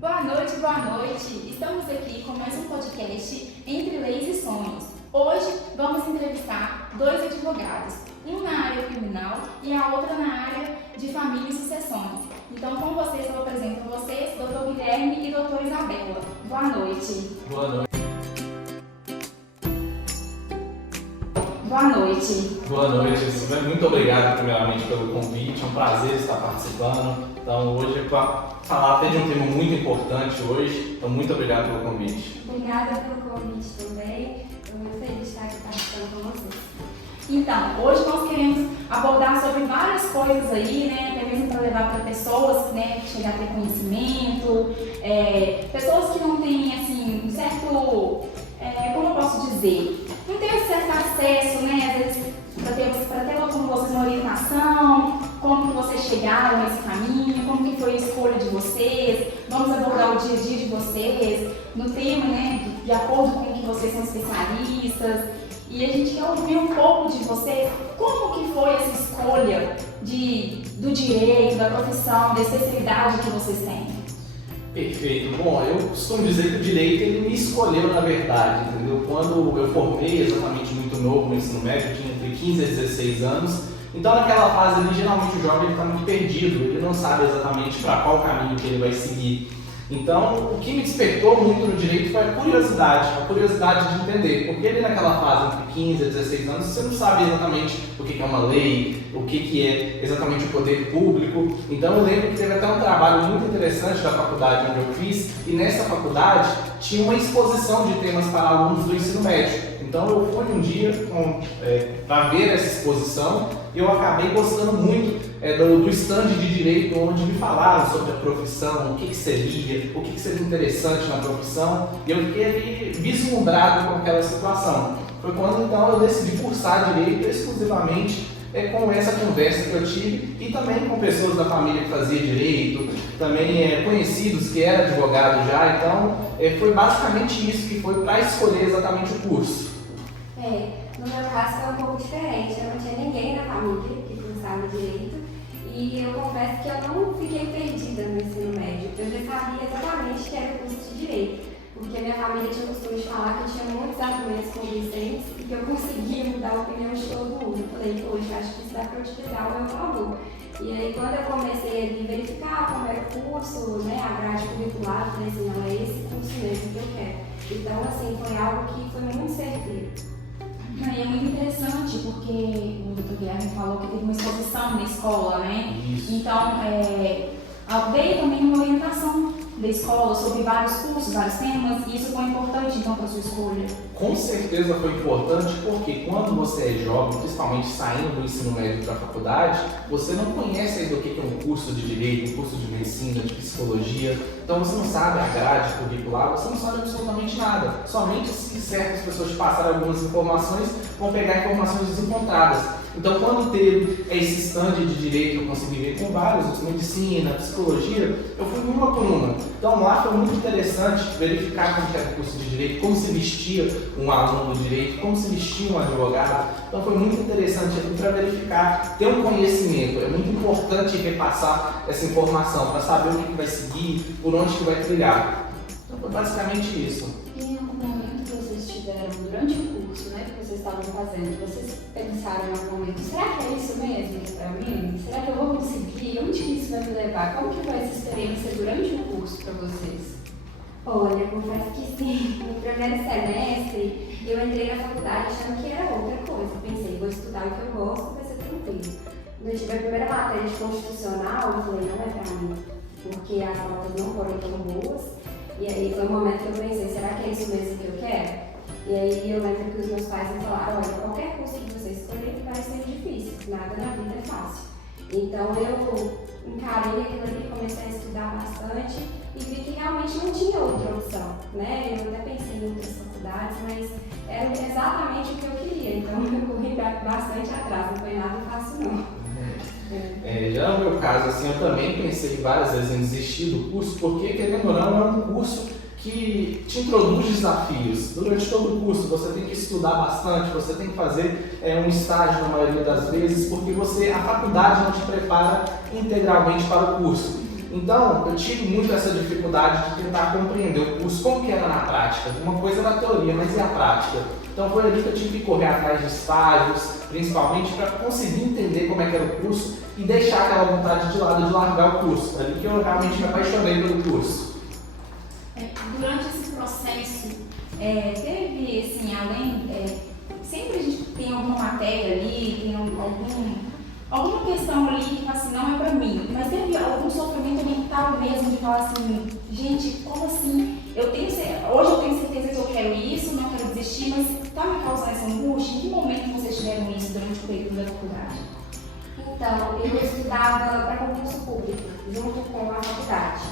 Boa noite, boa noite! Estamos aqui com mais um podcast Entre Leis e Sonhos. Hoje vamos entrevistar dois advogados, um na área criminal e a outra na área de família e sucessões. Então, com vocês, eu apresento a vocês, Dr. Guilherme e Dr. Isabela. Boa noite. Boa noite. Boa noite. Boa noite. Muito obrigado, primeiramente, pelo convite. É um prazer estar participando. Então, hoje é para falar até de um tema muito importante hoje. Então, muito obrigado pelo convite. Obrigada pelo convite também. Estou muito feliz de estar aqui participando com vocês. Então, hoje nós queremos abordar sobre várias coisas aí, né, até mesmo para levar para pessoas, né, que chegam a ter conhecimento, pessoas que não têm, assim, um certo, como eu posso dizer, não tem um certo acesso, né, às vezes, para ter como vocês uma orientação, como que vocês chegaram nesse caminho, como que foi a escolha de vocês, vamos abordar o dia a dia de vocês, no tema, né, de acordo com que vocês são especialistas. E a gente quer ouvir um pouco de você, como que foi essa escolha do direito, da profissão, da especialidade que vocês têm? Perfeito. Bom, eu costumo dizer que o direito ele me escolheu na verdade, entendeu? Quando eu formei exatamente muito novo no ensino médio, eu tinha entre 15 a 16 anos, então naquela fase ali, geralmente o jovem está muito perdido, ele não sabe exatamente para qual caminho que ele vai seguir. Então, o que me despertou muito no direito foi a curiosidade de entender, porque ele naquela fase, entre 15 a 16 anos, você não sabe exatamente o que é uma lei, o que é exatamente o poder público. Então, eu lembro que teve até um trabalho muito interessante da faculdade onde eu fiz, e nessa faculdade tinha uma exposição de temas para alunos do ensino médio. Então, eu fui um dia para ver essa exposição e eu acabei gostando muito do stand de direito, onde me falaram sobre a profissão, o que seria, o que seria interessante na profissão, e eu fiquei ali vislumbrado com aquela situação. Foi quando então eu decidi cursar direito exclusivamente com essa conversa que eu tive e também com pessoas da família que fazia direito, também conhecidos que eram advogados já, então foi basicamente isso que foi para escolher exatamente o curso. No meu caso foi um pouco diferente, eu não tinha ninguém na família que cursava direito e eu confesso que eu não fiquei perdida no ensino médio, eu já sabia exatamente que era o curso de direito, porque minha família tinha o costume de falar que eu tinha muitos argumentos convincentes e que eu conseguia mudar a opinião de todo mundo. Eu falei, poxa, acho que isso dá para utilizar ao meu favor. E aí quando eu comecei a verificar como era o curso, né, a grade curricular, eu falei assim, não, é esse curso mesmo que eu quero. Então assim, foi algo que foi muito certeiro. E é muito interessante porque o Dr. Guilherme falou que teve uma exposição na escola, né? Isso. Então, veio também uma orientação da escola sobre vários cursos, vários temas, e isso foi importante então para a sua escolha? Com certeza foi importante porque quando você é jovem, principalmente saindo do ensino médio para a faculdade, você não conhece ainda o que é um curso de direito, um curso de medicina, de psicologia, então você não sabe a grade curricular, você não sabe absolutamente nada. Somente se certas pessoas te passarem algumas informações, vão pegar informações desencontradas. Então, quando teve esse stand de direito, eu consegui ver com vários, medicina, psicologia, eu fui uma por uma. Então, lá foi muito interessante verificar como era o curso de direito, como se vestia um aluno do direito, como se vestia um advogado. Então, foi muito interessante aqui para verificar, ter um conhecimento. É muito importante repassar essa informação para saber o que vai seguir, por onde que vai trilhar. Então, foi basicamente isso. E em algum momento que vocês tiveram durante o curso, né, que vocês estavam fazendo, vocês pensaram em algum momento, será que é isso mesmo para mim? Será que eu vou conseguir? Onde que isso vai me levar? Como que foi essa experiência durante o curso para vocês? Olha, confesso que sim. No primeiro semestre, eu entrei na faculdade achando que era outra coisa. Pensei, vou estudar o que eu gosto, vai ser tranquilo. Quando eu tive a primeira matéria de constitucional, eu falei, não é pra mim, porque as notas não foram tão boas. E aí foi o momento que eu pensei, será que é isso mesmo que eu quero? E aí eu lembro que os meus pais me falaram, olha, qualquer curso que você escolher vai ser difícil, nada na vida é fácil. Então eu encarei aquilo ali, comecei a estudar bastante e vi que realmente não tinha outra opção, né? Eu até pensei em outras faculdades, mas era exatamente o que eu queria, então eu corri bastante atrás, não foi nada fácil não. Já no meu caso, assim, eu também pensei várias vezes em desistir do curso, porque, querendo ou não, é um curso que te introduz desafios. Durante todo o curso você tem que estudar bastante, você tem que fazer um estágio na maioria das vezes, porque a faculdade não te prepara integralmente para o curso. Então, eu tive muito essa dificuldade de tentar compreender o curso, como que era na prática. Uma coisa era a teoria, mas e a prática? Então foi ali que eu tive que correr atrás de estágios, principalmente para conseguir entender como é que era o curso e deixar aquela vontade de lado de largar o curso. É ali que eu realmente me apaixonei pelo curso. Durante esse processo, teve, assim, sempre a gente tem alguma matéria ali, tem alguma questão ali que fala assim, não é pra mim, mas teve algum sofrimento mental mesmo de falar assim, gente, como assim? Hoje eu tenho certeza que eu quero isso, não quero desistir, mas tá me causando essa angústia? Em que momento vocês tiveram isso durante o período da faculdade? Então, eu estudava para concurso público, junto com a faculdade.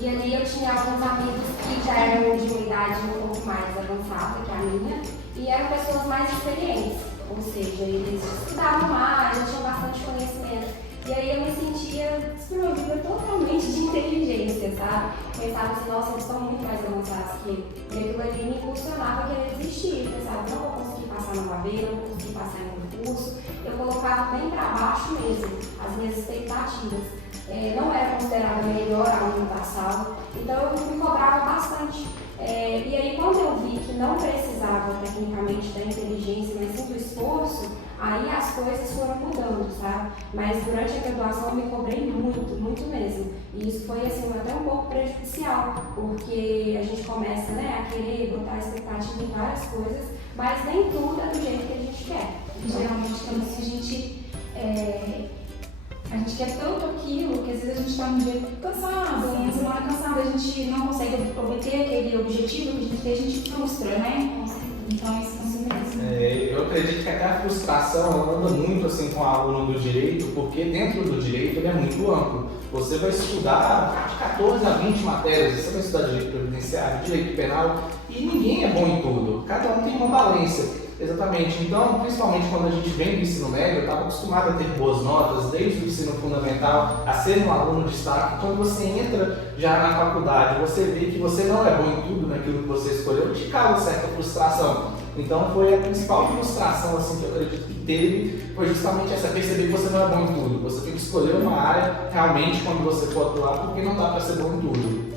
E ali eu tinha alguns amigos que já eram de uma idade um pouco mais avançada que a minha, e eram pessoas mais experientes, ou seja, eles estudavam mais, já tinham bastante conhecimento. E aí eu me sentia desprovida totalmente de inteligência, sabe? Pensava assim, nossa, eles estão muito mais avançados que eu. E aquilo ali me impulsionava a querer desistir. Eu pensava, não vou conseguir passar na OAB, não vou conseguir passar em concurso. Eu colocava bem para baixo mesmo as minhas expectativas. Não era considerada a melhor aluna da sala, então eu me cobrava bastante. E aí quando eu vi que não precisava tecnicamente da inteligência, mas sim do esforço, aí as coisas foram mudando, sabe? Mas durante a graduação eu me cobrei muito, muito mesmo. E isso foi assim, até um pouco prejudicial, porque a gente começa, né, a querer botar expectativa em várias coisas, mas nem tudo é do jeito que a gente quer. Então, geralmente também a gente quer tanto aquilo que às vezes a gente está um dia cansado, uma semana cansada, a gente não consegue obter aquele objetivo que a gente tem, a gente frustra, né? Então isso é mesmo. Eu acredito que até a frustração ela anda muito assim com o aluno do direito, porque dentro do direito ele é muito amplo. Você vai estudar de 14 a 20 matérias, você vai estudar direito previdenciário, direito penal, e ninguém é bom em tudo, cada um tem uma valência. Exatamente, então, principalmente quando a gente vem do ensino médio, eu estava acostumado a ter boas notas desde o ensino fundamental, a ser um aluno de destaque. Quando você entra já na faculdade, você vê que você não é bom em tudo naquilo que você escolheu, te causa certa frustração. Então foi a principal frustração assim, que eu acredito que teve, foi justamente essa, perceber que você não é bom em tudo. Você tem que escolher uma área realmente quando você for atuar, porque não dá para ser bom em tudo.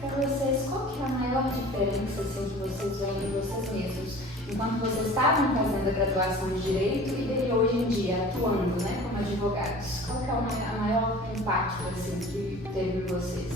Para vocês, qual que é a maior diferença assim, que vocês veem em vocês mesmos? Enquanto vocês estavam fazendo a graduação de Direito e hoje em dia atuando, né, como advogados, qual que é o maior impacto assim, que teve em vocês?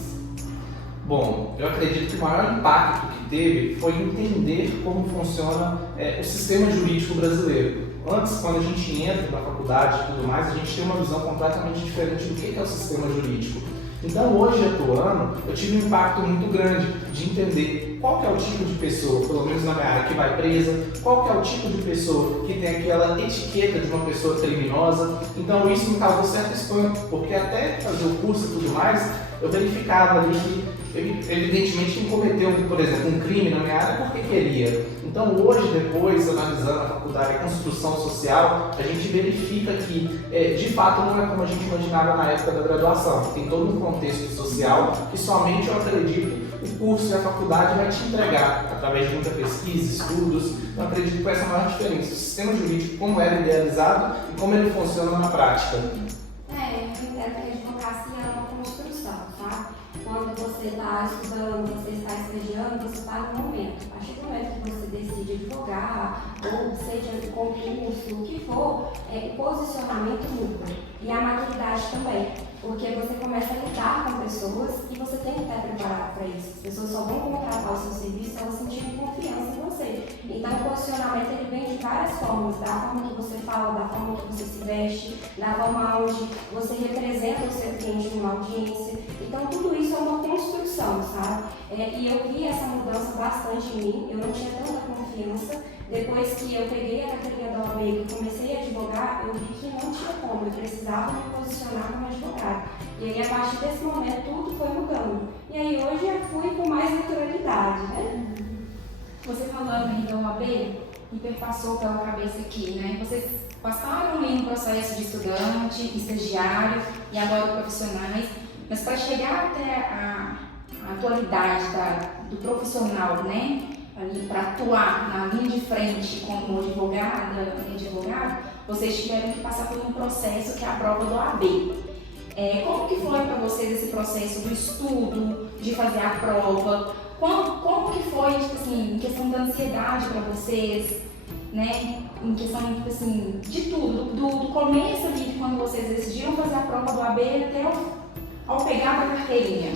Bom, eu acredito que o maior impacto que teve foi entender como funciona o sistema jurídico brasileiro. Antes, quando a gente entra na faculdade e tudo mais, a gente tem uma visão completamente diferente do que é o sistema jurídico. Então, hoje, atuando, eu tive um impacto muito grande de entender qual que é o tipo de pessoa, pelo menos na minha área, que vai presa, qual que é o tipo de pessoa que tem aquela etiqueta de uma pessoa criminosa. Então, isso me causou certo espanto, porque até fazer o curso e tudo mais, eu verificava ali que evidentemente quem cometeu, por exemplo, um crime na minha área porque queria. Então hoje, depois, analisando a faculdade, a construção social, a gente verifica que de fato não é como a gente imaginava na época da graduação. Tem todo um contexto social que somente, eu acredito, o curso e a faculdade vai te entregar através de muita pesquisa, estudos. Então acredito que foi essa a maior diferença. O sistema jurídico, como era idealizado e como ele funciona na prática. Eu entendo que a advocacia é uma construção, sabe? Quando você está estudando, você está estagiando, você está no momento. A partir do momento que você decide advogar, ou seja de concurso, o que for, o posicionamento muda. E a maturidade também. Porque você começa a lidar com pessoas e você tem que estar preparado para isso. As pessoas só vão contratar o seu serviço se elas sentirem confiança em você. Então o posicionamento ele vem de várias formas, da forma que você fala, da forma que você se veste, da forma onde você representa o seu cliente numa audiência. Então tudo isso é uma construção, sabe? E eu vi essa mudança bastante em mim, eu não tinha tanta confiança. Depois que eu peguei a carteirinha da OAB e comecei a advogar, eu vi que não tinha como, eu precisava me posicionar como advogada. E aí, a partir desse momento, tudo foi mudando. E aí, hoje, eu fui com mais naturalidade, né? Você falando aí da OAB, me perpassou pela cabeça aqui, né? Vocês passaram aí no processo de estudante, estagiário e agora profissionais, mas para chegar até a atualidade do profissional, né? Ali para atuar na linha de frente como advogada e advogado, vocês tiveram que passar por um processo que é a prova do OAB. Como que foi para vocês esse processo do estudo, de fazer a prova? Como que foi, tipo assim, em questão da ansiedade para vocês, né? Em questão, tipo assim, de tudo, do começo ali, de quando vocês decidiram fazer a prova do AB até ao pegar a carteirinha?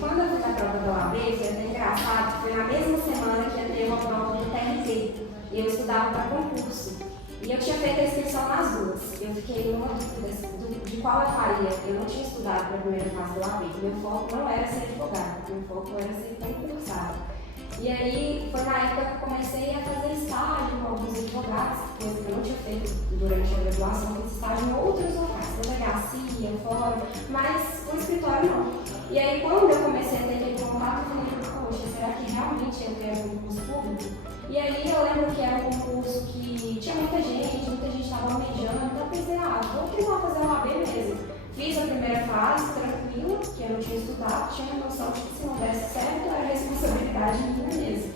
Quando eu fiz a prova do OAB, foi até engraçado, foi na mesma semana que eu teve uma prova do TRT, e eu estudava para concurso. E eu tinha feito a inscrição nas duas. Eu fiquei numa dúvida de qual eu faria. Eu não tinha estudado para a primeira fase do OAB. Meu foco não era ser advogado, meu foco era ser concursado. E aí foi na época que eu comecei a fazer estágio com alguns advogados, coisa que eu não tinha feito durante a graduação, fiz estágio em outros locais, delegacia, fora, mas no escritório não. E aí quando eu comecei a ter aquele contato, eu falei, poxa, será que realmente eu quero um concurso público? E aí eu lembro que era um concurso que tinha muita gente estava almejando, então eu pensei, vou tentar fazer um OAB mesmo. Fiz a primeira fase tranquila, que eu não tinha estudado, tinha a noção de que se não desse certo, era responsabilidade minha mesmo.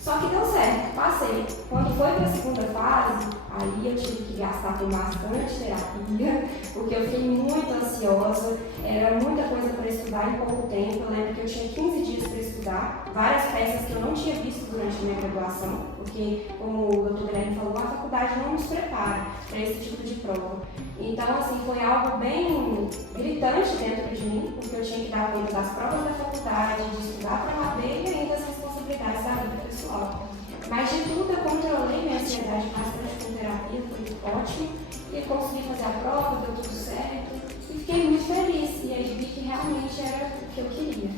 Só que deu certo, passei. Quando foi para a segunda fase, aí eu tive que gastar com bastante terapia, porque eu fiquei muito ansiosa, era muita coisa para estudar em pouco tempo. Eu lembro que eu tinha 15 dias para estudar, várias peças que eu não tinha visto durante a minha graduação, porque, como o Dr. Guilherme falou, a faculdade não nos prepara para esse tipo de prova. Então, assim, foi algo bem gritante dentro de mim, porque eu tinha que dar conta das provas da faculdade, de estudar para a OAB e ainda as responsabilidades da vida pessoal. Mas de tudo, eu controlei minha ansiedade bastante com terapia, foi ótimo, e consegui fazer a prova, deu tudo certo, e fiquei muito feliz, e aí vi que realmente era o que eu queria.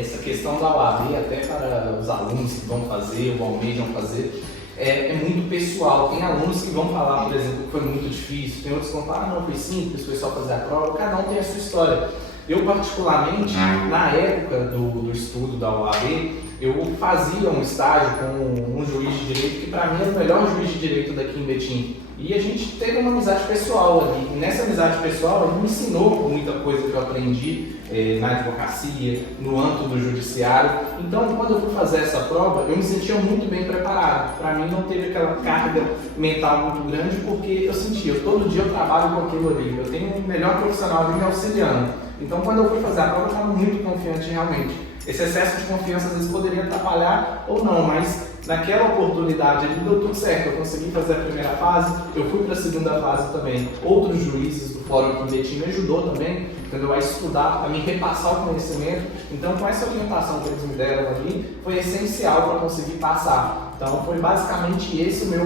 Essa questão da OAB, até para os alunos que vão fazer ou almejam fazer, é muito pessoal. Tem alunos que vão falar, por exemplo, que foi muito difícil, tem outros que vão falar, não, foi simples, foi só fazer a prova, cada um tem a sua história. Eu, particularmente, na época do estudo da OAB, eu fazia um estágio com um juiz de direito que, para mim, era o melhor juiz de direito daqui em Betim. E a gente teve uma amizade pessoal ali. E nessa amizade pessoal, ele me ensinou muita coisa que eu aprendi na advocacia, no âmbito do judiciário. Então, quando eu fui fazer essa prova, eu me sentia muito bem preparado. Para mim, não teve aquela carga mental muito grande, porque eu sentia, todo dia eu trabalho com aquilo ali. Eu tenho um melhor profissional ali me auxiliando. Então, quando eu fui fazer a prova, eu estava muito confiante realmente. Esse excesso de confiança às vezes poderia atrapalhar ou não, mas naquela oportunidade ali deu tudo certo. Eu consegui fazer a primeira fase, eu fui para a segunda fase também. Outros juízes do Fórum aqui em Betim me ajudou também, entendeu? A estudar, a me repassar o conhecimento. Então, com essa orientação que eles me deram ali, foi essencial para conseguir passar. Então, foi basicamente esse o meu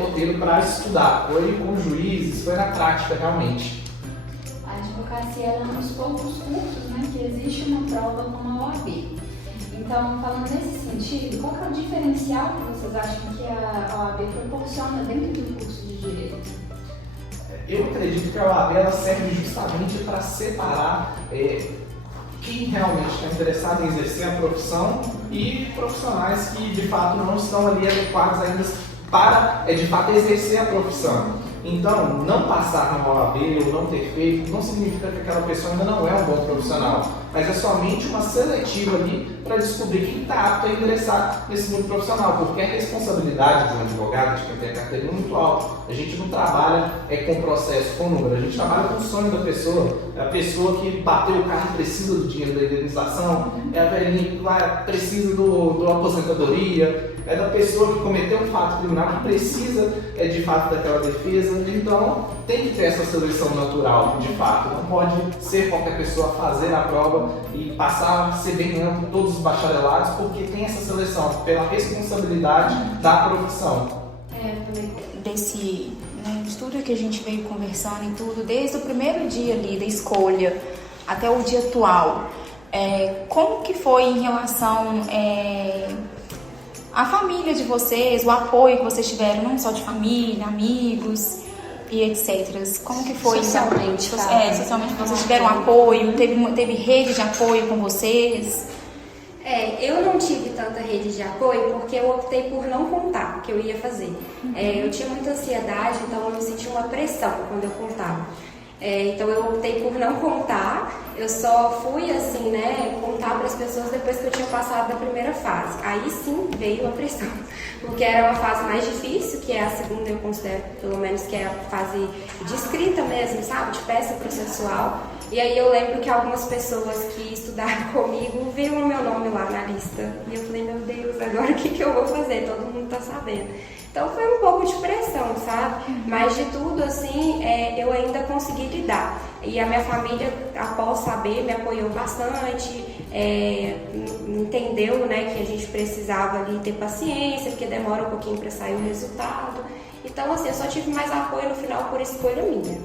roteiro para estudar. Foi com juízes, foi na prática realmente. A advocacia é um dos poucos cursos, né, que existe uma prova como a OAB. Então, falando nesse sentido, qual que é o diferencial que vocês acham que a OAB proporciona dentro do curso de Direito? Eu acredito que a OAB ela serve justamente para separar quem realmente está interessado em exercer a profissão e profissionais que de fato não estão ali adequados ainda para de fato exercer a profissão. Então, não passar na OAB ou não ter feito não significa que aquela pessoa ainda não é um bom profissional, mas é somente uma seletiva ali para descobrir quem está apto a ingressar nesse mundo profissional, porque a responsabilidade de um advogado, de quem tem a carteira, é muito alta. A gente não trabalha com processo, com número, a gente trabalha com o sonho da pessoa. É a pessoa que bateu o carro e precisa do dinheiro da indenização, é a velhinha que precisa do aposentadoria, é da pessoa que cometeu um fato criminal que precisa de fato daquela defesa. Então tem que ter essa seleção natural, de fato. Não pode ser qualquer pessoa fazer a prova e passar a ser bem amplo todos os bacharelados, porque tem essa seleção pela responsabilidade da profissão. Desse estudo que a gente veio conversando e tudo, desde o primeiro dia ali da escolha até o dia atual, como que foi em relação à família de vocês, o apoio que vocês tiveram, não só de família, amigos e etc. Como que foi? Socialmente, socialmente vocês tiveram apoio, teve rede de apoio com vocês? Eu não tive tanta rede de apoio porque eu optei por não contar o que eu ia fazer. Eu tinha muita ansiedade, então eu me sentia uma pressão quando eu contava. Então eu optei por não contar Eu só fui, assim, né, contar para as pessoas depois que eu tinha passado da primeira fase. Aí sim veio a pressão, porque era uma fase mais difícil, que é a segunda, eu considero, pelo menos, que é a fase de escrita mesmo, sabe, de peça processual. E aí eu lembro que algumas pessoas que estudaram comigo viram o meu nome lá na lista. E eu falei, meu Deus, agora o que eu vou fazer? Todo mundo tá sabendo. Então foi um pouco de pressão, sabe? Mas de tudo, assim, eu ainda consegui lidar. E a minha família, após saber, me apoiou bastante, entendeu, né, que a gente precisava ali ter paciência, porque demora um pouquinho para sair o resultado. Então, assim, eu só tive mais apoio no final por escolha minha.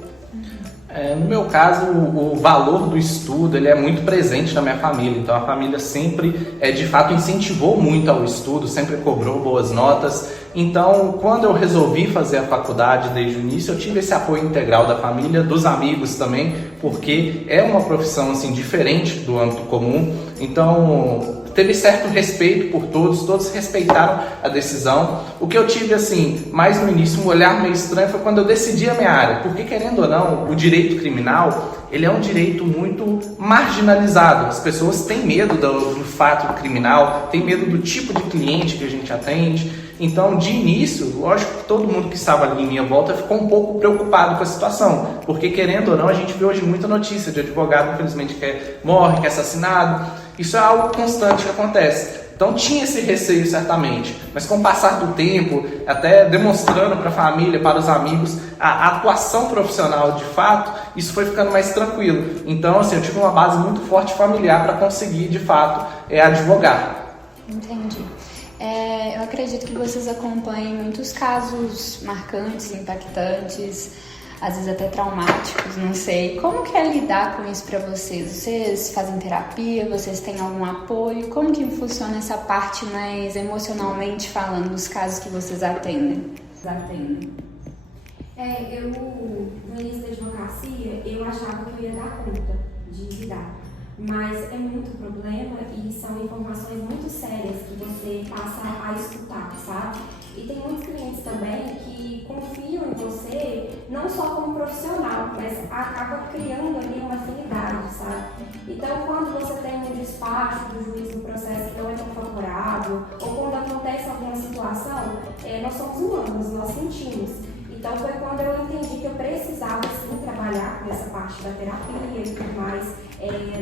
No meu caso, o valor do estudo ele é muito presente na minha família, então a família sempre, de fato, incentivou muito ao estudo, sempre cobrou boas notas. Então, quando eu resolvi fazer a faculdade desde o início, eu tive esse apoio integral da família, dos amigos também, porque é uma profissão assim, diferente do âmbito comum, então teve certo respeito por todos respeitaram a decisão. O que eu tive, assim, mais no início, um olhar meio estranho foi quando eu decidi a minha área, porque, querendo ou não, o direito criminal, ele é um direito muito marginalizado. As pessoas têm medo do fato criminal, têm medo do tipo de cliente que a gente atende. Então, de início, lógico que todo mundo que estava ali em minha volta ficou um pouco preocupado com a situação, porque, querendo ou não, a gente vê hoje muita notícia de advogado, infelizmente, que morre, que é assassinado. Isso é algo constante que acontece. Então tinha esse receio certamente, mas com o passar do tempo, até demonstrando para a família, para os amigos, a atuação profissional de fato, isso foi ficando mais tranquilo. Então assim, eu tive uma base muito forte familiar para conseguir de fato advogar. Entendi. Eu acredito que vocês acompanhem muitos casos marcantes, impactantes, às vezes até traumáticos, não sei. Como que é lidar com isso para vocês? Vocês fazem terapia? Vocês têm algum apoio? Como que funciona essa parte mais emocionalmente falando dos casos que vocês atendem? Eu, no início da advocacia, eu achava que eu ia dar conta de lidar. Mas é muito problema e são informações muito sérias que você passa a escutar, sabe? E tem muitos clientes também que confiam em você, não só como profissional, mas acaba criando ali uma afinidade, sabe? Então, quando você tem um despacho do juiz no processo que não é tão favorável, ou quando acontece alguma situação, nós somos humanos, nós sentimos. Então foi quando eu entendi que eu precisava sim trabalhar com essa parte da terapia e tudo mais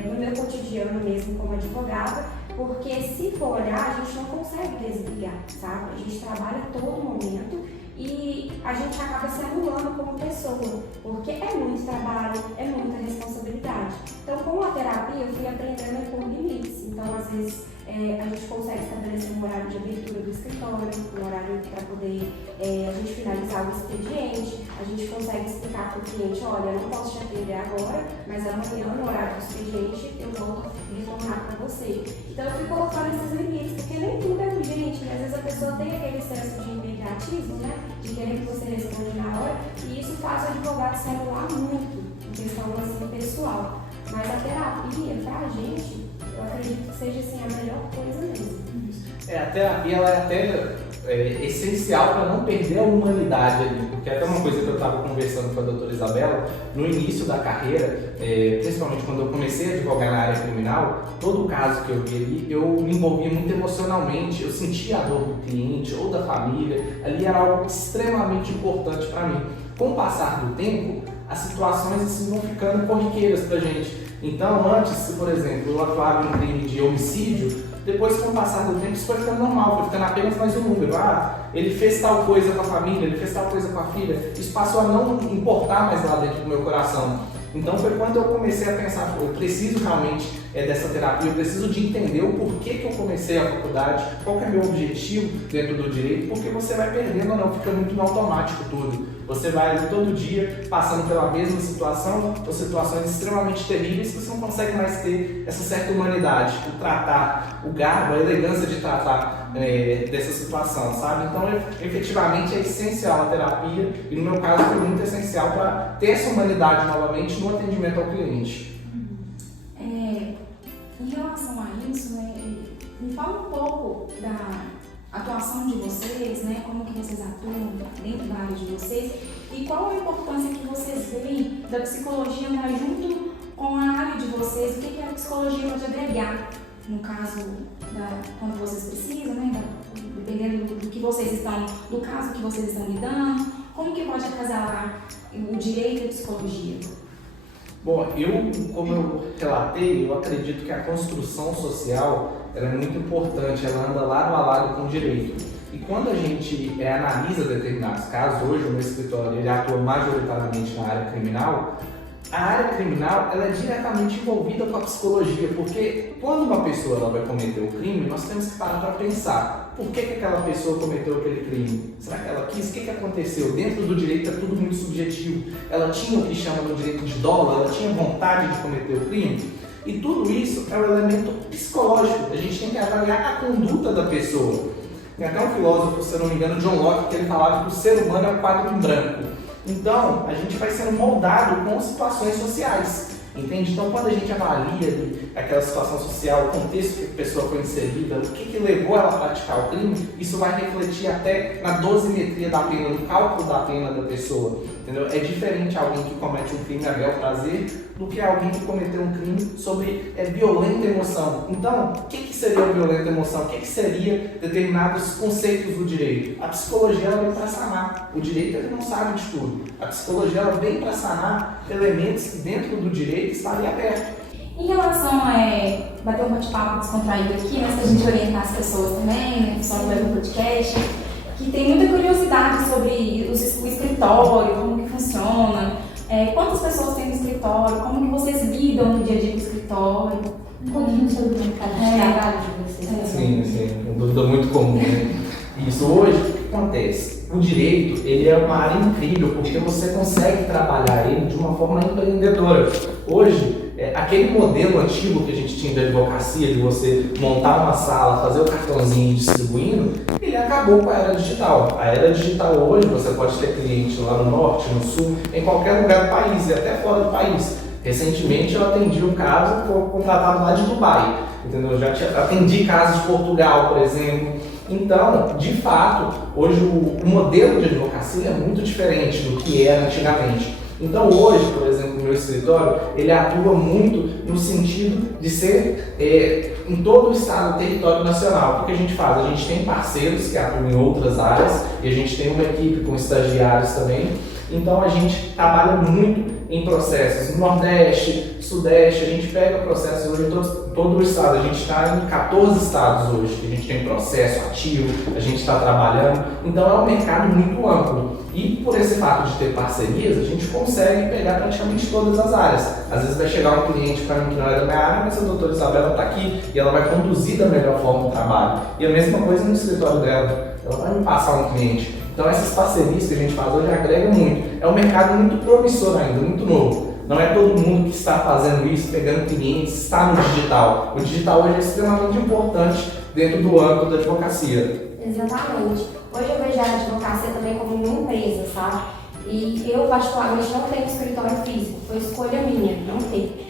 no meu cotidiano mesmo como advogada, porque se for olhar, a gente não consegue desligar, sabe? A gente trabalha a todo momento e a gente acaba se anulando como pessoa, porque é muito trabalho, é muita responsabilidade. Então com a terapia eu fui aprendendo a impor limites, então às vezes a gente consegue estabelecer um horário de abertura do escritório, um horário para poder a gente finalizar o expediente, a gente consegue explicar para o cliente, olha, eu não posso te atender agora, mas amanhã no horário do expediente eu volto a retornar para você. Então eu fui colocando esses limites, porque nem tudo é urgente, né? Às vezes a pessoa tem aquele senso de imediatismo, né? De querer que você responda na hora, e isso faz o advogado se anular muito, em questão assim, pessoal. Mas a terapia, pra gente, eu acredito que seja assim, a melhor coisa mesmo. A terapia ela é até essencial para não perder a humanidade ali, porque até uma coisa que eu estava conversando com a doutora Isabela, no início da carreira, principalmente quando eu comecei a advogar na área criminal, todo caso que eu vi ali, eu me envolvia muito emocionalmente, eu sentia a dor do cliente ou da família, ali era algo extremamente importante para mim. Com o passar do tempo, as situações assim, vão ficando corriqueiras para a gente. Então, antes, se por exemplo, eu atuava em um crime de homicídio, depois, com o passar do tempo, isso foi ficando normal, foi ficando apenas mais um número. Ele fez tal coisa com a família, ele fez tal coisa com a filha. Isso passou a não importar mais lá dentro do meu coração. Então foi quando eu comecei a pensar, eu preciso realmente dessa terapia, eu preciso de entender o porquê que eu comecei a faculdade, qual que é o meu objetivo dentro do direito, porque você vai perdendo ou não, fica muito no automático tudo. Você vai todo dia passando pela mesma situação, ou situações extremamente terríveis, que você não consegue mais ter essa certa humanidade, o tratar, o garbo, a elegância de tratar dessa situação, sabe? Então, efetivamente, é essencial a terapia, e no meu caso foi muito essencial para ter essa humanidade novamente no atendimento ao cliente. Em relação a isso, me fala um pouco da atuação de vocês, né? Como que vocês atuam dentro da área de vocês e qual a importância que vocês veem da psicologia andar junto com a área de vocês no caso, quando vocês precisam, né? Dependendo do que vocês estão, do caso que vocês estão lidando, como que pode acasalar o direito e a psicologia? Bom, como eu relatei, eu acredito que a construção social ela é muito importante, ela anda lado a lado com o direito. E quando a gente analisa determinados casos, hoje o meu escritório ele atua majoritariamente na área criminal, a área criminal ela é diretamente envolvida com a psicologia, porque quando uma pessoa ela vai cometer o crime, nós temos que parar para pensar por que aquela pessoa cometeu aquele crime. Será que ela quis? O que aconteceu? Dentro do direito é tudo muito subjetivo. Ela tinha o que chama no direito de dolo, ela tinha vontade de cometer o crime. E tudo isso é um elemento psicológico. A gente tem que avaliar a conduta da pessoa. Tem até um filósofo, se eu não me engano, John Locke, que ele falava que o ser humano é um quadro em branco. Então, a gente vai sendo moldado com situações sociais, entende? Então, quando a gente avalia aquela situação social, o contexto que a pessoa foi inserida, o que levou ela a praticar o crime, isso vai refletir até na dosimetria da pena, no cálculo da pena da pessoa, entendeu? É diferente alguém que comete um crime a bel prazer do que alguém que cometeu um crime sobre violenta emoção. Então, o que seria a violenta emoção? O que seria determinados conceitos do direito? A psicologia ela vem para sanar. O direito ele não sabe de tudo. A psicologia ela vem para sanar elementos que dentro do direito estão ali abertos. Em relação a bater um bate-papo descontraído aqui, mas para a gente orientar as pessoas também, né, pessoal que vai no podcast, que tem muita curiosidade sobre o escritório, como que funciona, quantas pessoas tem no escritório, como que vocês lidam no dia a dia com o escritório. Um pouquinho sobre o mercado de trabalho de vocês. Sim, uma dúvida muito comum, né? Isso hoje, o que acontece? O direito, ele é uma área incrível porque você consegue trabalhar ele de uma forma empreendedora. Hoje, aquele modelo antigo que a gente tinha de advocacia, de você montar uma sala, fazer o cartãozinho e distribuindo, ele acabou com a era digital. A era digital hoje, você pode ter cliente lá no norte, no sul, em qualquer lugar do país e até fora do país. Recentemente eu atendi um caso que foi contratado lá de Dubai, entendeu? Eu já atendi casos de Portugal, por exemplo. Então, de fato, hoje o modelo de advocacia é muito diferente do que era antigamente. Então hoje, por exemplo, o meu escritório, ele atua muito no sentido de ser em todo o estado, território nacional. O que a gente faz? A gente tem parceiros que atuam em outras áreas e a gente tem uma equipe com estagiários também. Então a gente trabalha muito em processos no Nordeste, Sudeste, a gente pega processos hoje em todo o estado. A gente está em 14 estados hoje, que a gente tem processo ativo, a gente está trabalhando. Então é um mercado muito amplo. E por esse fato de ter parcerias, a gente consegue pegar praticamente todas as áreas. Às vezes vai chegar um cliente para mim que não é da minha área, mas a doutora Isabela está aqui e ela vai conduzir da melhor forma o trabalho. E a mesma coisa no escritório dela, ela vai me passar um cliente. Então essas parcerias que a gente faz hoje agregam muito. É um mercado muito promissor ainda, muito novo. Não é todo mundo que está fazendo isso, pegando clientes, está no digital. O digital hoje é extremamente importante dentro do âmbito da advocacia. Exatamente. Hoje eu vejo a advocacia também como uma empresa, sabe? E eu particularmente não tenho escritório físico, foi escolha minha, não ter.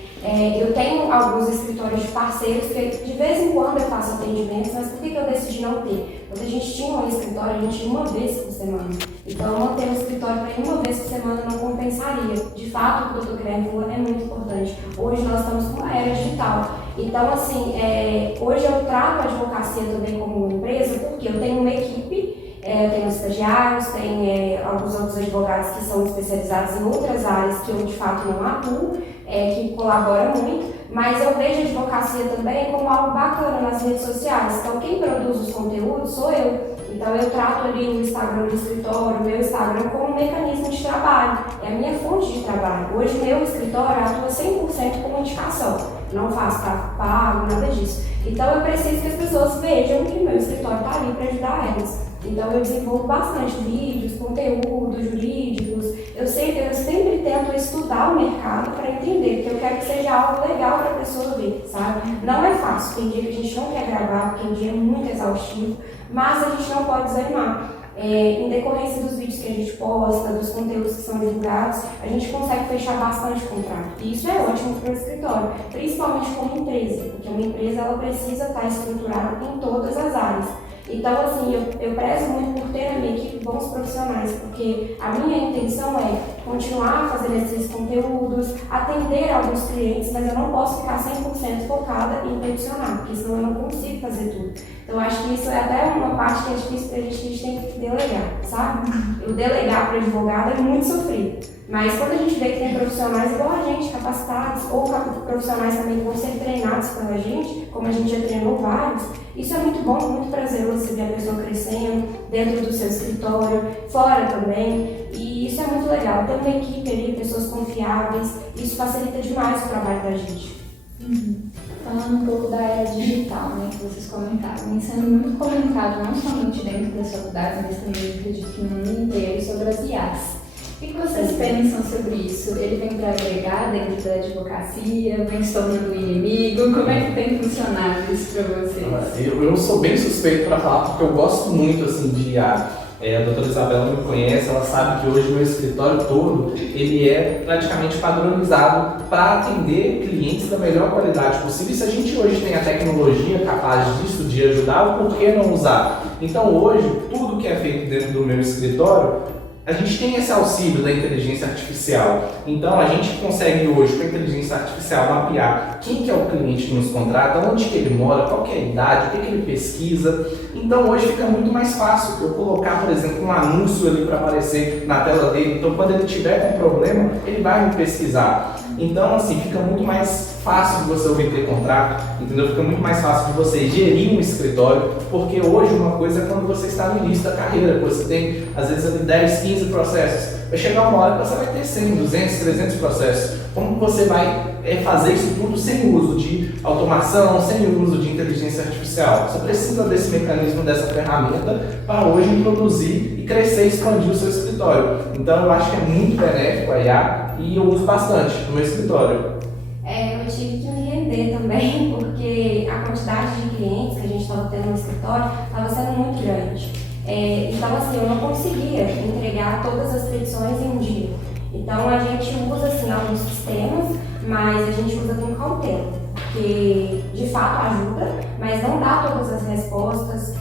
Eu tenho alguns escritórios de parceiros que de vez em quando eu faço atendimentos, mas por que eu decidi não ter? Quando a gente tinha um escritório, a gente ia uma vez por semana. Então manter um escritório para ir uma vez por semana não compensaria. De fato, o que eu estou querendo é muito importante. Hoje nós estamos com uma era digital. Então assim, hoje eu trato a advocacia também como uma empresa porque eu tenho uma equipe. Eu tenho estagiários, tenho alguns outros advogados que são especializados em outras áreas que eu de fato não atuo, que colaboram muito, mas eu vejo a advocacia também como algo bacana nas redes sociais. Então quem produz os conteúdos sou eu. Então eu trato ali o Instagram do escritório, o meu Instagram como um mecanismo de trabalho, é a minha fonte de trabalho. Hoje o meu escritório atua 100% com indicação, não faço tráfego pago, nada disso. Então eu preciso que as pessoas vejam que o meu escritório está ali para ajudar elas. Então eu desenvolvo bastante vídeos, conteúdos jurídicos, eu sempre tento estudar o mercado para entender, porque eu quero que seja algo legal para a pessoa ver, sabe? Não é fácil, tem dia que a gente não quer gravar, porque tem dia muito exaustivo, mas a gente não pode desanimar. Em decorrência dos vídeos que a gente posta, dos conteúdos que são divulgados, a gente consegue fechar bastante contrato. E isso é ótimo para o escritório, principalmente como empresa, porque uma empresa ela precisa estar estruturada em todas as áreas. Então, assim, eu prezo muito por ter na minha equipe bons profissionais, porque a minha intenção é continuar fazendo esses conteúdos, atender alguns clientes, mas eu não posso ficar 100% focada em peticionar, porque senão eu não consigo fazer tudo. Então, eu acho que isso é até uma parte que é difícil pra gente, que a gente tem que delegar, sabe? O delegar para o advogado é muito sofrido. Mas quando a gente vê que tem profissionais igual a gente, capacitados, ou profissionais também que vão ser treinados pela gente, como a gente já treinou vários, isso é muito bom, muito prazeroso você ver a pessoa crescendo dentro do seu escritório, fora também. E isso é muito legal. Ter uma equipe ali, pessoas confiáveis, isso facilita demais o trabalho da gente. Falando um pouco da era digital, né, que vocês comentaram, vem sendo muito comentado não somente dentro das faculdades, mas também acredito que no mundo inteiro sobre as IAs. O que vocês pensam sobre isso? Ele vem para agregar dentro da advocacia? Vem se tornando inimigo? Como é que tem funcionado isso para vocês? Eu sou bem suspeito para falar porque eu gosto muito assim, de IA. A doutora Isabela me conhece, ela sabe que hoje o meu escritório todo ele é praticamente padronizado para atender clientes da melhor qualidade possível. E se a gente hoje tem a tecnologia capaz disso, de ajudar, por que não usar? Então hoje, tudo que é feito dentro do meu escritório, a gente tem esse auxílio da inteligência artificial. Então a gente consegue hoje, com a inteligência artificial, mapear quem que é o cliente que nos contrata, onde que ele mora, qual que é a idade, o que ele pesquisa. Então hoje fica muito mais fácil eu colocar, por exemplo, um anúncio ali para aparecer na tela dele. Então quando ele tiver com problema, ele vai me pesquisar. Então assim, fica muito mais fácil de você obter contrato, entendeu? Fica muito mais fácil de você gerir um escritório, porque hoje uma coisa é quando você está no início da carreira, você tem às vezes ali 10, 15 processos. Vai chegar uma hora que você vai ter 100, 200, 300 processos. Como você vai fazer isso tudo sem uso de automação, sem uso de inteligência artificial? Você precisa desse mecanismo, dessa ferramenta para hoje introduzir e crescer e expandir o seu escritório. Então eu acho que é muito benéfico a IA e eu uso bastante no meu escritório. Eu tive que me render também, porque a quantidade de clientes que a gente estava tendo no escritório estava sendo muito grande. Então, assim, eu não conseguia entregar todas as petições em um dia. Então, a gente usa, assim, alguns sistemas, mas a gente usa com cautela, porque, de fato, ajuda, mas não dá todas as respostas,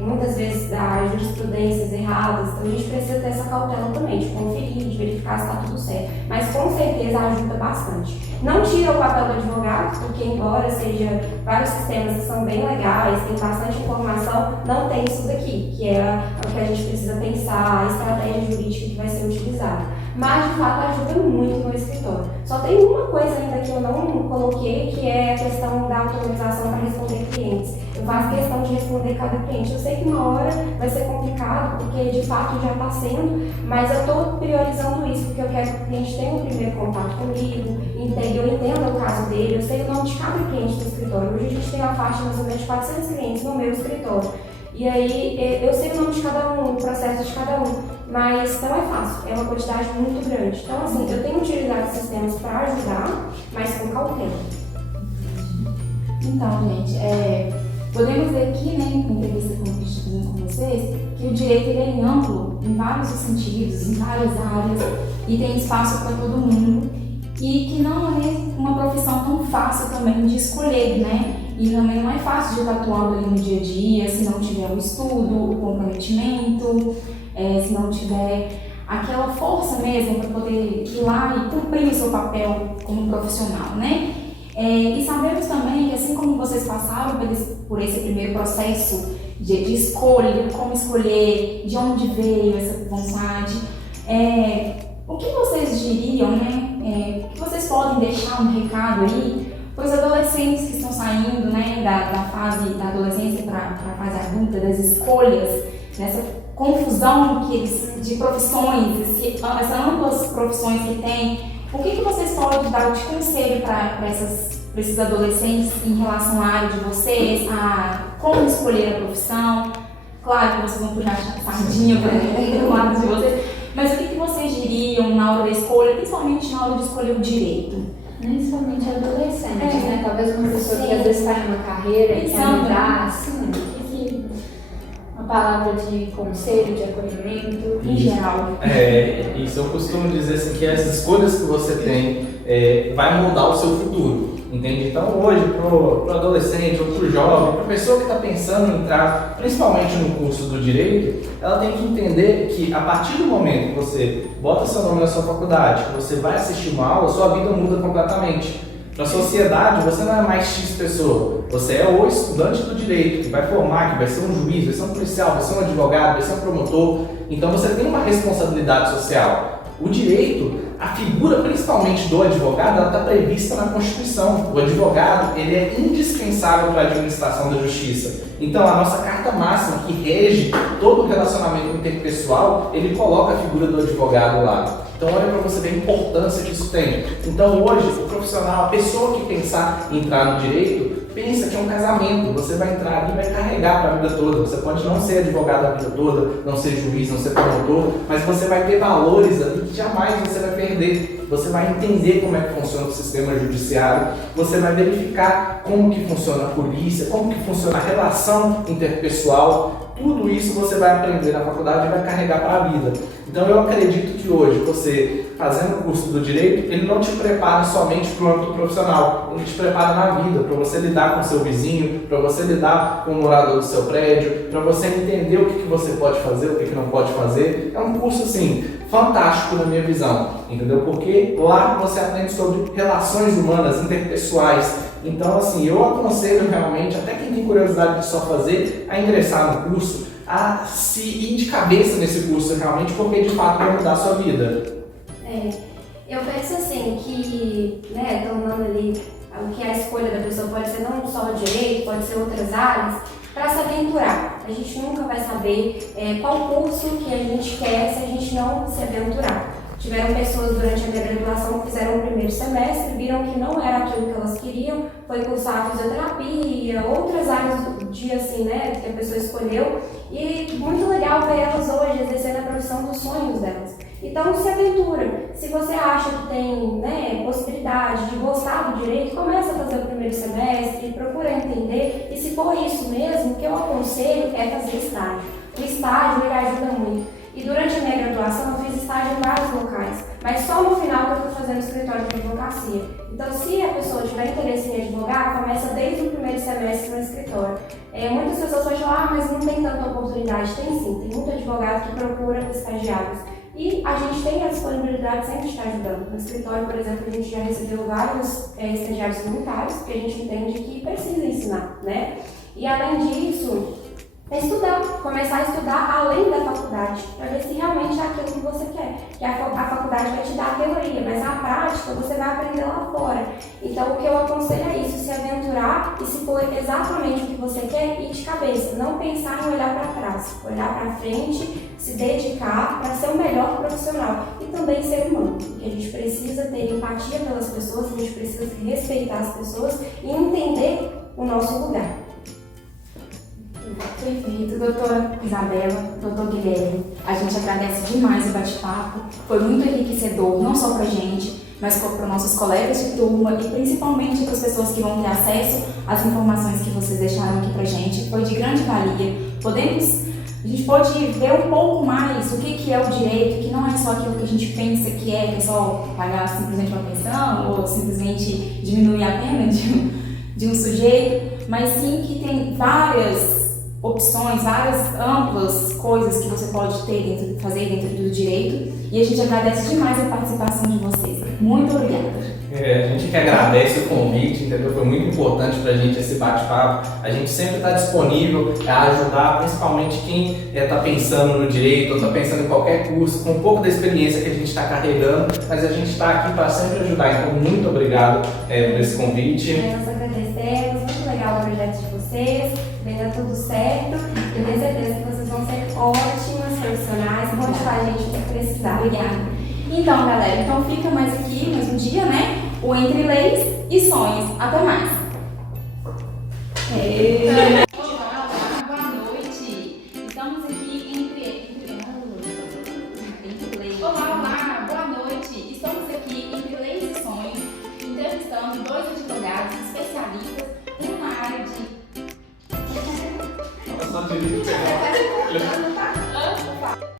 muitas vezes dá jurisprudências erradas, então a gente precisa ter essa cautela também, de conferir, de verificar se está tudo certo, mas com certeza ajuda bastante. Não tira o papel do advogado, porque embora seja vários sistemas que são bem legais, tem bastante informação, não tem isso daqui, que é o que a gente precisa pensar, a estratégia jurídica que vai ser utilizada. Mas, de fato, ajuda muito no escritório. Só tem uma coisa ainda que eu não coloquei, que é a questão da autorização para responder clientes. Eu faço questão de responder cada cliente. Eu sei que uma hora vai ser complicado, porque de fato já está sendo, mas eu estou priorizando isso, porque eu quero que o cliente tenha um primeiro contato comigo, eu entendo o caso dele, eu sei o nome de cada cliente do escritório. Hoje a gente tem uma faixa mais ou menos de 400 clientes no meu escritório. E aí eu sei o nome de cada um, o processo de cada um, mas não é fácil, é uma quantidade muito grande. Então, assim, eu tenho utilizado sistemas para ajudar, mas com cautela. Então, gente, podemos ver aqui, né, em entrevista que a gente está fazendo com vocês, que o direito ele é amplo em vários sentidos, em várias áreas, e tem espaço para todo mundo, e que não é uma profissão tão fácil também de escolher, né? E também não é fácil de estar atuando ali no dia a dia, se não tiver o estudo, o comprometimento, se não tiver aquela força mesmo para poder ir lá e cumprir o seu papel como profissional, né? E sabemos também que assim como vocês passaram por esse primeiro processo de escolha, como escolher, de onde veio essa vontade, o que vocês diriam, né? O que vocês podem deixar um recado aí para os adolescentes que estão saindo, né, da fase da adolescência para a fase adulta, das escolhas, nessa confusão de profissões, essas amplas profissões que tem, o que vocês podem dar de conselho para esses adolescentes em relação à área de vocês, a como escolher a profissão? Claro que vocês vão puxar a sardinha para o lado de vocês, mas o que vocês diriam na hora da escolha, principalmente na hora de escolher o direito? Principalmente adolescente, né? Talvez uma pessoa que às vezes está em uma carreira e quer mudar, assim, uma palavra de conselho, de acolhimento, em geral. Isso eu costumo dizer assim, que as escolhas que você tem vai moldar o seu futuro. entende? Então hoje, pro adolescente ou pro jovem, pra pessoa que está pensando em entrar, principalmente no curso do Direito, ela tem que entender que a partir do momento que você bota seu nome na sua faculdade, que você vai assistir uma aula, sua vida muda completamente. Na sociedade, você não é mais X pessoa, você é o estudante do direito, que vai formar, que vai ser um juiz, vai ser um policial, vai ser um advogado, vai ser um promotor. Então você tem uma responsabilidade social. O direito, a figura principalmente do advogado, ela está prevista na Constituição. O advogado, ele é indispensável para a administração da justiça. Então a nossa carta máxima, que rege todo o relacionamento interpessoal, ele coloca a figura do advogado lá. Então olha para você ver a importância que isso tem. Então hoje, o profissional, a pessoa que pensar em entrar no direito, pensa que é um casamento. Você vai entrar ali e vai carregar para a vida toda. Você pode não ser advogado a vida toda, não ser juiz, não ser promotor, mas você vai ter valores ali que jamais você vai perder. Você vai entender como é que funciona o sistema judiciário, você vai verificar como que funciona a polícia, como que funciona a relação interpessoal. Tudo isso você vai aprender na faculdade e vai carregar para a vida. Então eu acredito que hoje você, fazendo o curso do Direito, ele não te prepara somente para o âmbito profissional, ele te prepara na vida, para você lidar com o seu vizinho, para você lidar com o morador do seu prédio, para você entender o que você pode fazer, o que não pode fazer. É um curso, assim, fantástico na minha visão, entendeu? Porque lá você aprende sobre relações humanas, interpessoais. Então, assim, eu aconselho realmente, até quem tem curiosidade de só fazer, a ingressar no curso, a se ir de cabeça nesse curso realmente, porque de fato vai mudar a sua vida. Eu penso assim que, tornando ali o que a escolha da pessoa pode ser não só o direito, pode ser outras áreas, para se aventurar. A gente nunca vai saber qual curso que a gente quer se a gente não se aventurar. Tiveram pessoas durante a minha graduação que fizeram o primeiro semestre, viram que não era aquilo que elas queriam, foi cursar fisioterapia, outras áreas de assim, que a pessoa escolheu, e muito legal ver elas hoje exercendo a profissão dos sonhos delas. Então se aventura. Se você acha que tem possibilidade de gostar do direito, começa a fazer o primeiro semestre, procura entender, e se for isso mesmo, o que eu aconselho é fazer estágio. O estágio ele ajuda muito. E durante a minha graduação eu fiz estágio em vários locais, mas só no final que eu estou fazendo escritório de advocacia. Então, se a pessoa tiver interesse em advogar, começa desde o primeiro semestre no escritório. Muitas pessoas vão falar, mas não tem tanta oportunidade. Tem sim, tem muito advogado que procura estagiários. E a gente tem a disponibilidade sempre de estar ajudando. No escritório, por exemplo, a gente já recebeu vários estagiários voluntários, porque a gente entende que precisa ensinar, né? E além disso, estudar, começar a estudar além da faculdade, para ver se realmente é aquilo que você quer. Que a faculdade vai te dar a teoria, mas a prática você vai aprender lá fora. Então o que eu aconselho é isso, se aventurar e se for exatamente o que você quer, ir de cabeça. Não pensar em olhar para trás, olhar para frente, se dedicar para ser o melhor profissional. E também ser humano, porque a gente precisa ter empatia pelas pessoas, a gente precisa respeitar as pessoas e entender o nosso lugar. Perfeito, doutora Isabela, doutor Guilherme, a gente agradece demais o bate-papo, foi muito enriquecedor, não só para a gente, mas para nossos colegas de turma e principalmente para as pessoas que vão ter acesso às informações que vocês deixaram aqui para a gente, foi de grande valia. A gente pode ver um pouco mais o que é o direito, que não é só aquilo que a gente pensa que é só pagar simplesmente uma pensão ou simplesmente diminuir a pena de um sujeito, mas sim que tem várias opções, várias amplas coisas que você pode fazer dentro do direito, e a gente agradece demais a participação de vocês. Muito obrigada. A gente que agradece o convite, entendeu? Foi muito importante pra gente esse bate-papo. A gente sempre está disponível a ajudar, principalmente quem está pensando no direito ou está pensando em qualquer curso, com um pouco da experiência que a gente está carregando, mas a gente está aqui para sempre ajudar. Então, muito obrigado por esse convite. Nós agradecemos, muito legal o projeto de vocês, vai dar tudo certo. Eu tenho certeza que vocês vão ser ótimas profissionais, vão ajudar a gente a precisar. Obrigada. Então, galera, fica mais um dia, o Entre Leis e Sonhos. Até mais! Olá, boa noite! Estamos aqui Olá, boa noite! Estamos aqui entre Leis e Sonhos, entrevistando 2 advogados especialistas, um na área de...